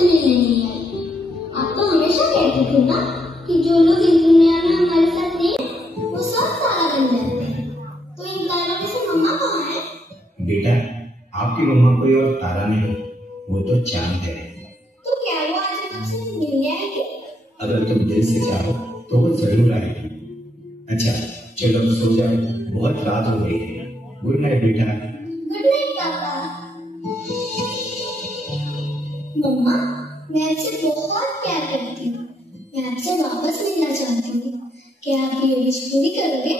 मुझसे मिलने नहीं आई। आप तो हमेशा कहती थी ना कि जो लोग इस दुनिया में हमारे साथ नहीं है वो सब तारा बन जाते हैं। तो इन तारों में से मम्मा कहाँ है? बेटा, आपकी मम्मा कोई और तारा नहीं, वो तो चांद है। तो क्या वो आज मुझसे मिलने आएगी? अगर तुम दिल से चाहो तो वो जरूर आएगी। अच्छा चलो सो जाओ, बहुत रात हो गई है। गुड नाइट बेटा। गुड नाइट पापा। मम्मा, मैं आपसे बहुत प्यार करती हूँ। मैं आपसे वापस मिलना चाहती हूँ। क्या आप ये विश पूरी करोगे?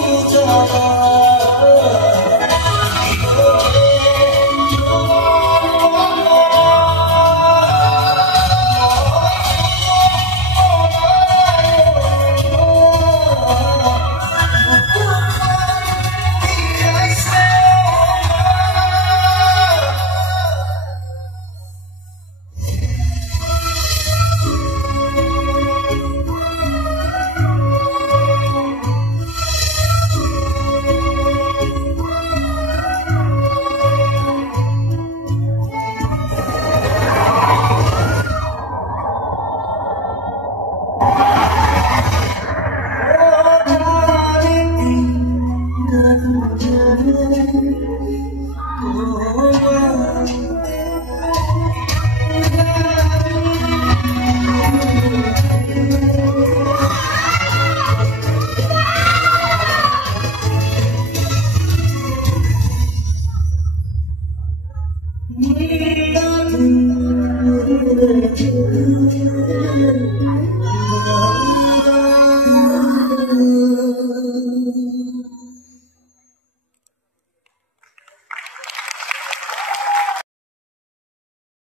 ज्यादा